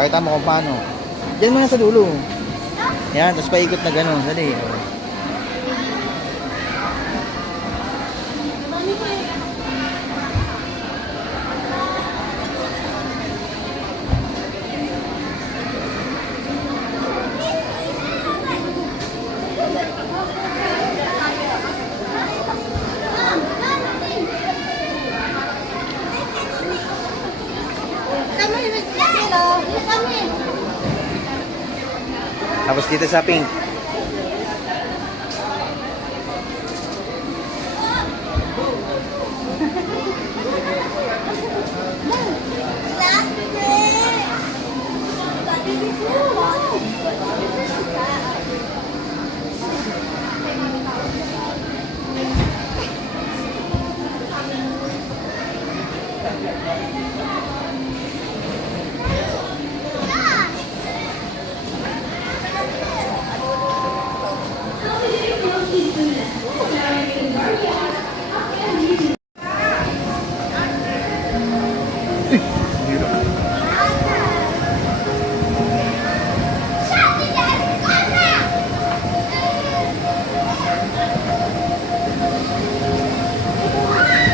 Pakita mo kung paano. Diyan muna sa dulo. Yan, tapos paikot na gano'n. Dali. Tapos dito sa pink.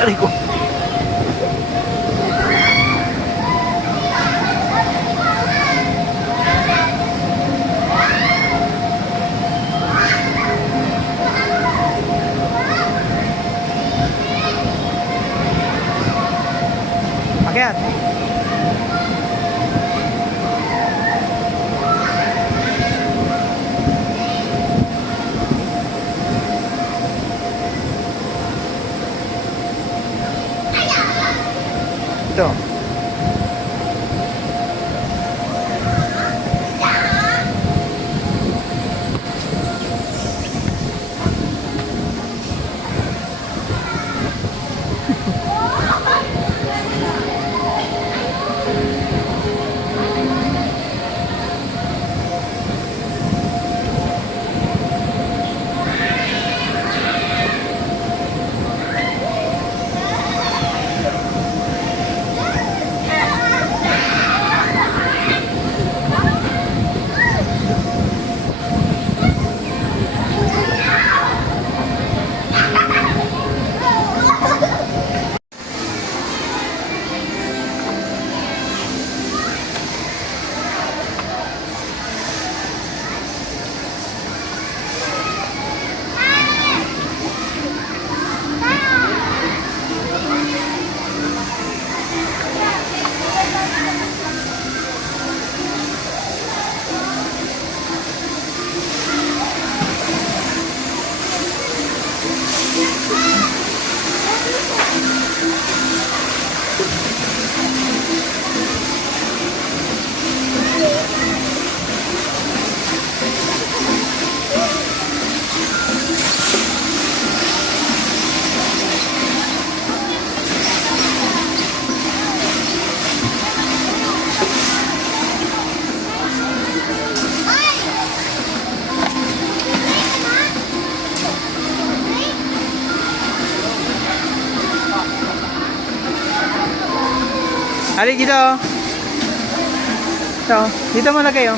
Aray ko. Akyat. Ito. Ali dito. Ito, dito muna kayo.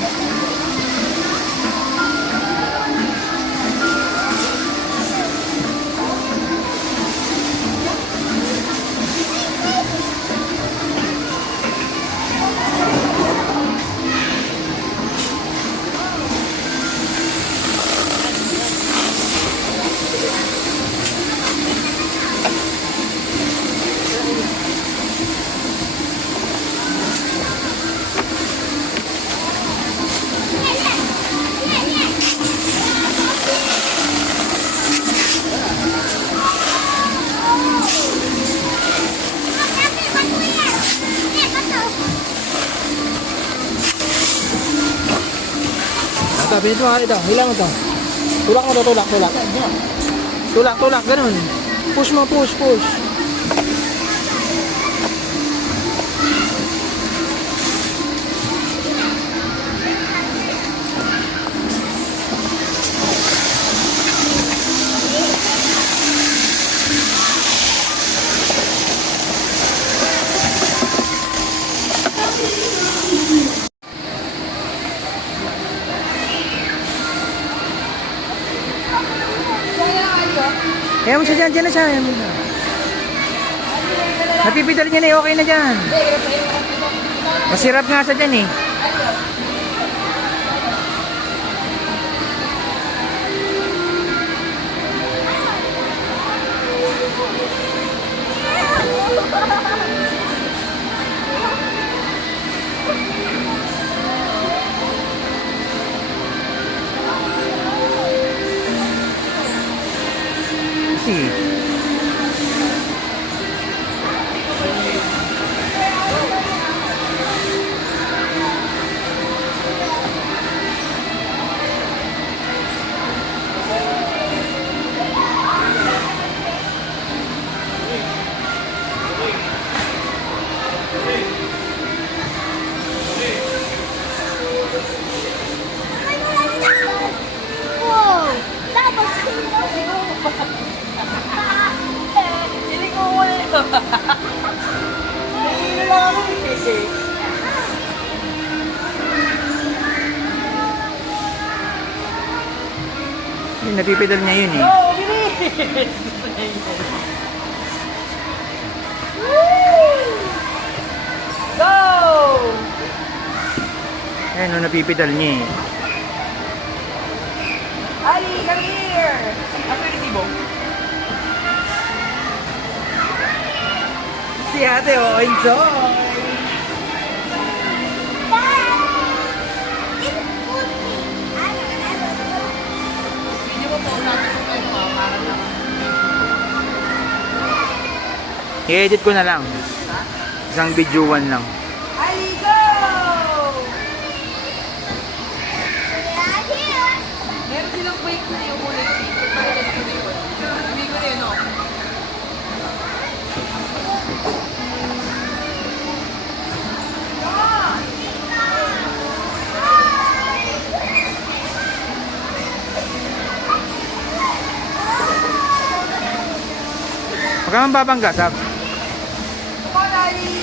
Sabi ito ha, ito, hilang ito. Tulak mo ito, tulak. Tulak, ganun. Push mo, push. Kaya mo siya dyan, dyan na siya. Ayan mo siya. Napipidal niya na eh, okay na dyan. Masirap nga sa dyan eh. Sige. Wow! Tapos Hindi ko wala. Nahihilo lang ako eh. Yun, napipidal niya yun eh. Go, bilis! Go! Ayun, no, napipidal niya eh. Ali, come here! Ako yung resibo. Si ate, oh, enjoy! Video mo po natin kung kayo para lang. I-edit ko na lang. Isang videoan lang. Ali, go! Meron silang wake na yung muna yung ticket. Bakit ko na yun? Hindi ko na yun, no? Huwag ka mababangga, Sab. Come on, Ali!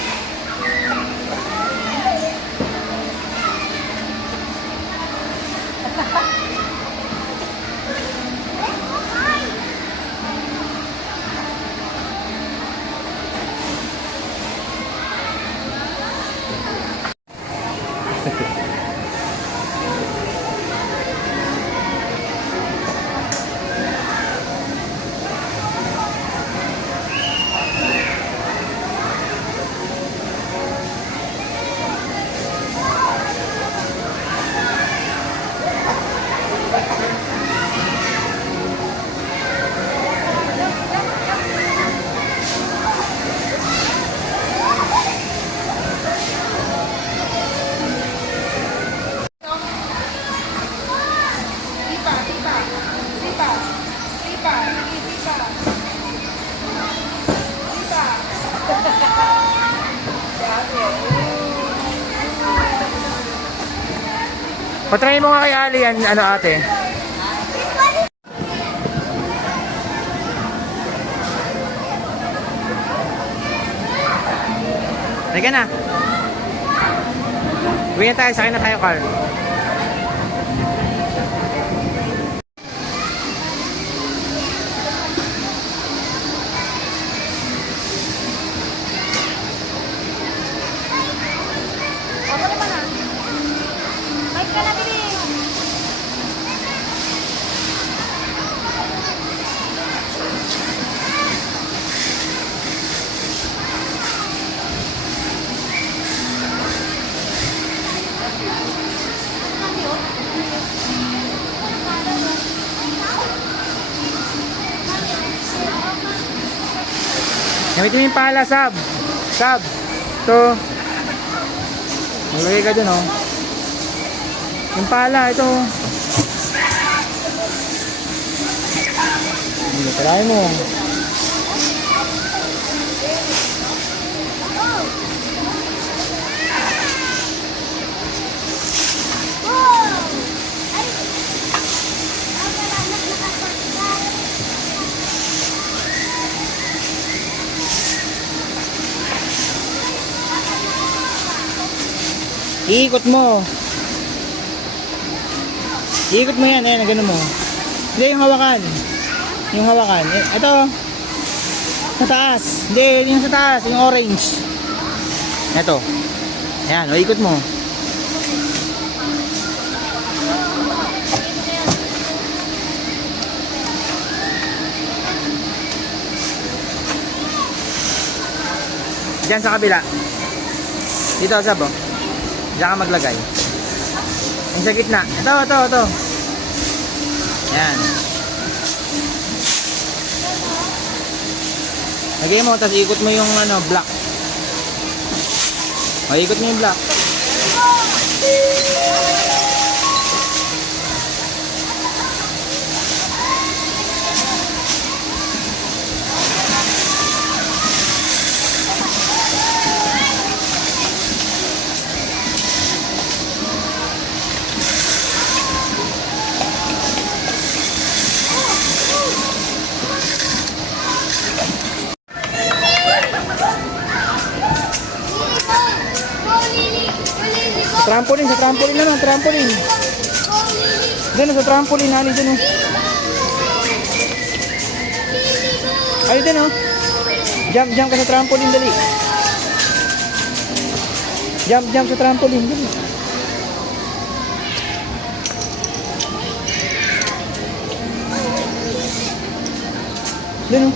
Sipa, sipa, sipa, sipa, sige, sipa. Sipa. Patry mo nga kay Ali yan, ano ate. Halika na. Uwi na tayo, sakay na tayo, Carl. Ako naman ah. Bike ka na, bilis. Gamitin mo yung pala, Sab. Sab. Ito. Malagay ka dun, oh. Yung pala, ito. Hindi, try mo. Iikot mo. Iikot mo yan, ayan, gano'n mo. Hindi yung hawakan. Yung hawakan. Ito. Sa taas. Hindi, yung sa taas. Yung orange. Ito. Ayan, o ikot mo. Diyan sa kabila. Dito, Sab, oh. Diyan ka maglagay. Yung sa gitna. Ito. Ayan. Lagay mo, tapos ikot mo yung ano, black. O, ikot mo yung black. Sa trampoline naman, trampoline. Diyan, sa trampoline, ali dyan, oh. Ali dyan, oh. Jump ka sa trampoline, dali. Jump sa trampoline, dali. Dyan, oh.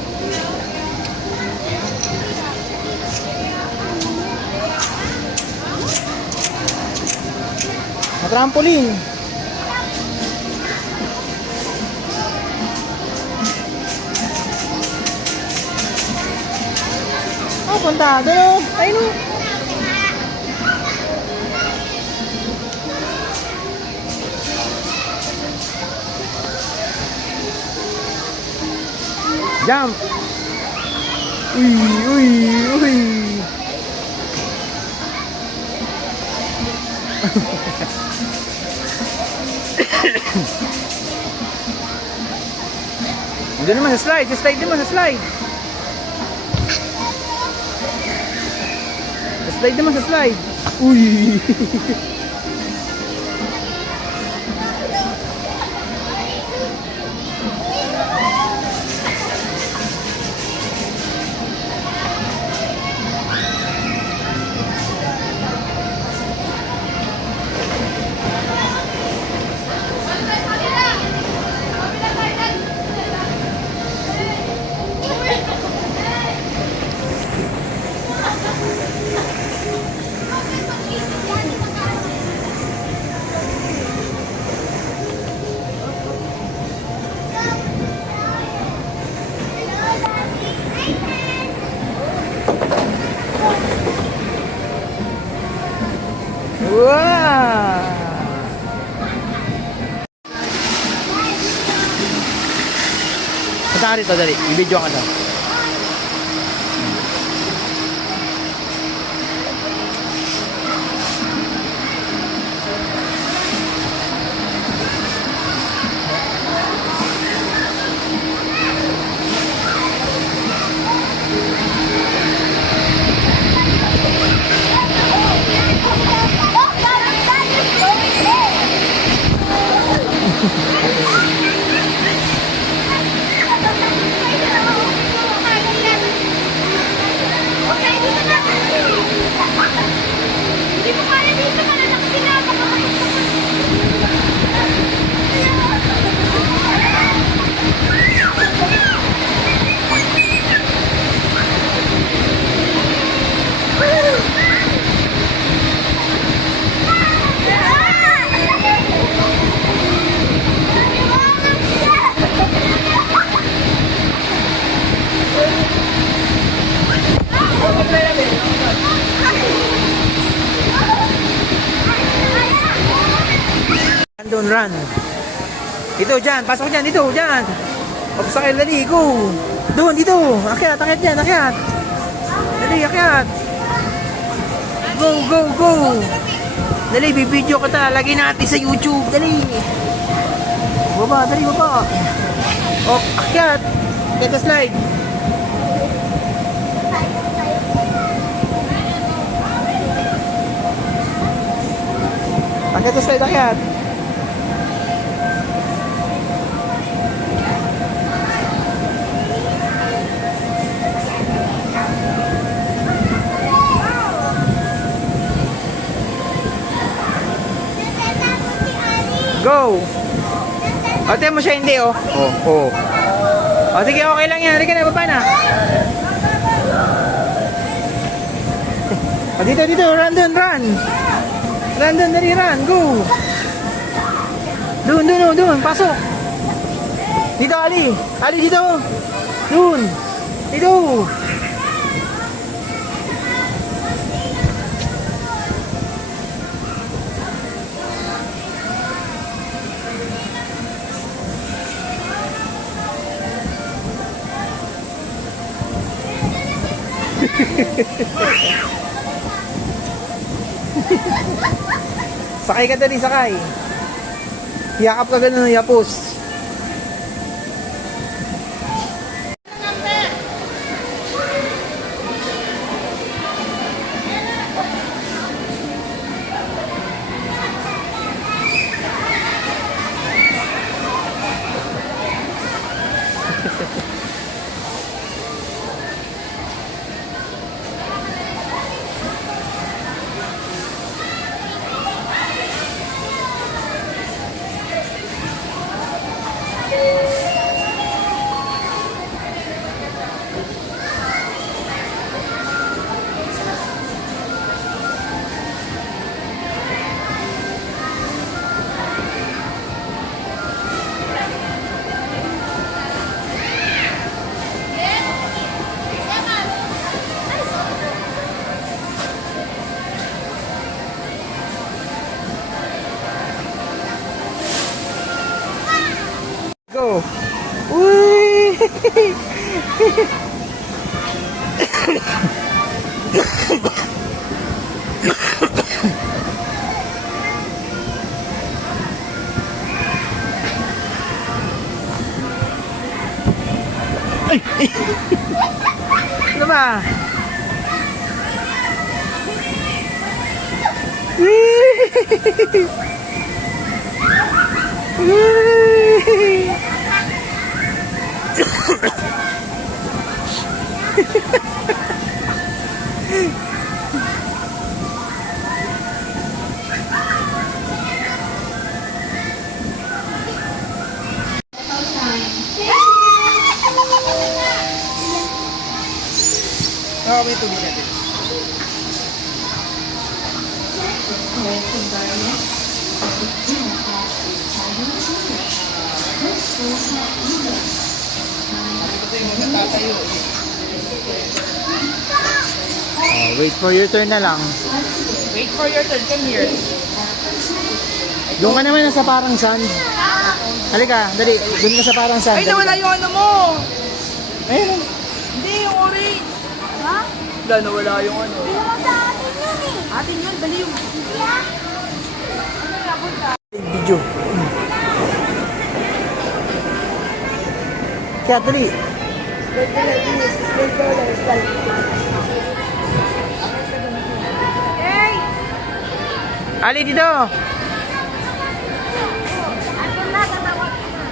Trampoline. Oh, punta. Doon. Ayun. Jump. Uy. Doon naman sa slide. Slide naman sa slide. Slide naman sa slide. Uy. Wow! Punta ka rito, dali. I-video ka daw. Doon, run. Ito, dyan. Pasok dyan. Dito, dyan. Obstacle, dali. Go. Doon, dito. Akyat dyan. Akyat. Dali, akyat. Go. Dali, bibidyo ko ta. Lagay natin sa YouTube. Dali. Baba, dali, baba. Oh, akyat. Get a slide. Akyat sa slide, akyat. Go! O, tiyan mo siya hindi, oh. Oh. O, sige, okay lang yan. Halika na, baba na. O, dito. Run dun, run. Run dun, dali, run. Go. Dun. Pasok. Dito, Ali. Ali, dito. Dun. Dito. Sakay ka dali, sakay. Yakap ka ganun, yapos. Go. Uy! Ano ba? May tubig natin. Wait for your turn na lang. Wait for your turn. Come here. Doon ka naman sa parang sand. Halika, dali. Doon ka sa parang sand. Ay, nawala yung ano mo. Ayun. Hindi, yung orange. Ha? Wala, nawala yung ano. Hindi naman sa atin yun eh. Atin yun, dali yung... Hindi ah. Ano nga po sa... Video. Kaya dali. Hey! Ali dito. Andun na, tatawag ko na.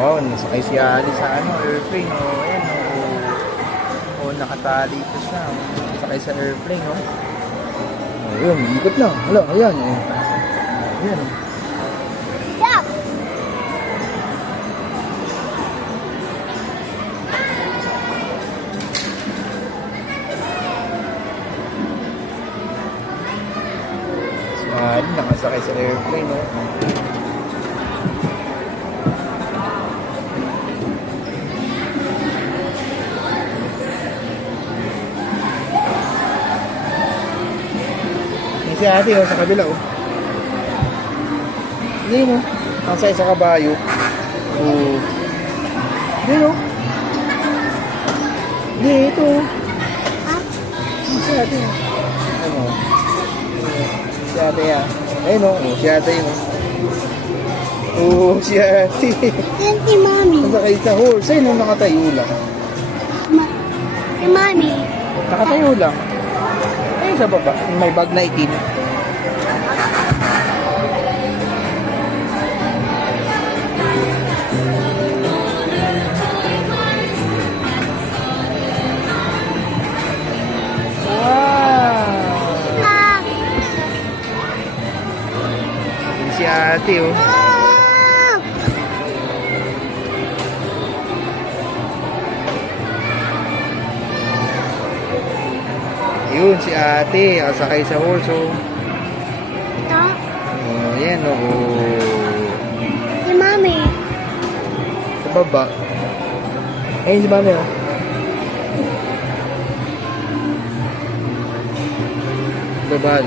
Wow, nasakay si Ali sa airplane. Oh, ayan, oh. Oh, nakatali ito siya. Nasakay sa airplane, oh. Oh, yun, ikot lang. Hala, ayan, oh. Ayan, oh. Stop! Si Ali nakasakay sa airplane, oh. Si ate, oh, sa kabila, oh. Hindi mo. Nasay sa kabayo. Oo. Hindi mo. Hindi, ito. Ha? Si ate. Ano? Si ate yan. Ayun o. Si ate yun. Oo, si ate. Yan si Mami. Nasakay sa horse. Ayun o, nakatayo lang. Si Mami. Nakatayo lang. Ayun sa baba. May bag na itim. Wow! Ah! Yun si ate oh. Ah! Yun si ate. Nakasakay sa horse oh. Ito? Oh, yan oh. Si Mami. Sa baba. Ayun si mami oh. Babal.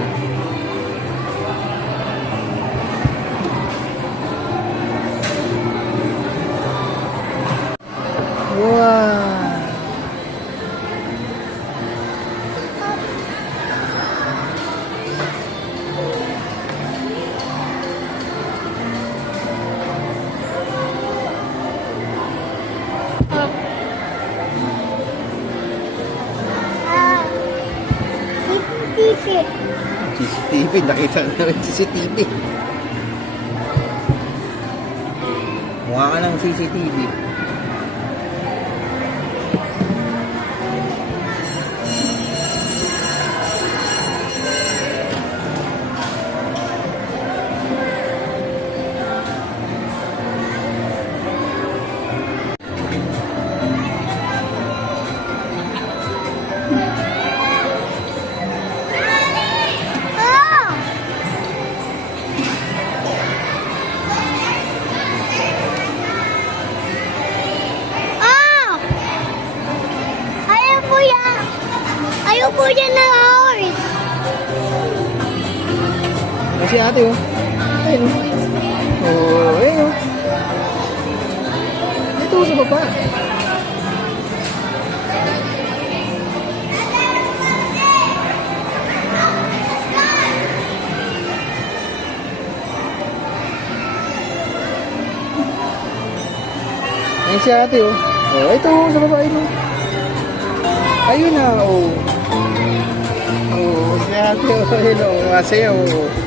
Wow! Ah! CCTV. CCTV. Nakita na namin CCTV. Mukha ka ng CCTV. Ah! Ah! Ayaw po yan. Ayaw po yan na horse. Ay, si ate oh. Ayun oh. Oh, ayun oh. Ito sa baba. Ayun si ate oh. Oh, ito oh, sa baba ayun oh. Ayun na oh. Oh, si ate oh. Ayun oh. Masaya oh.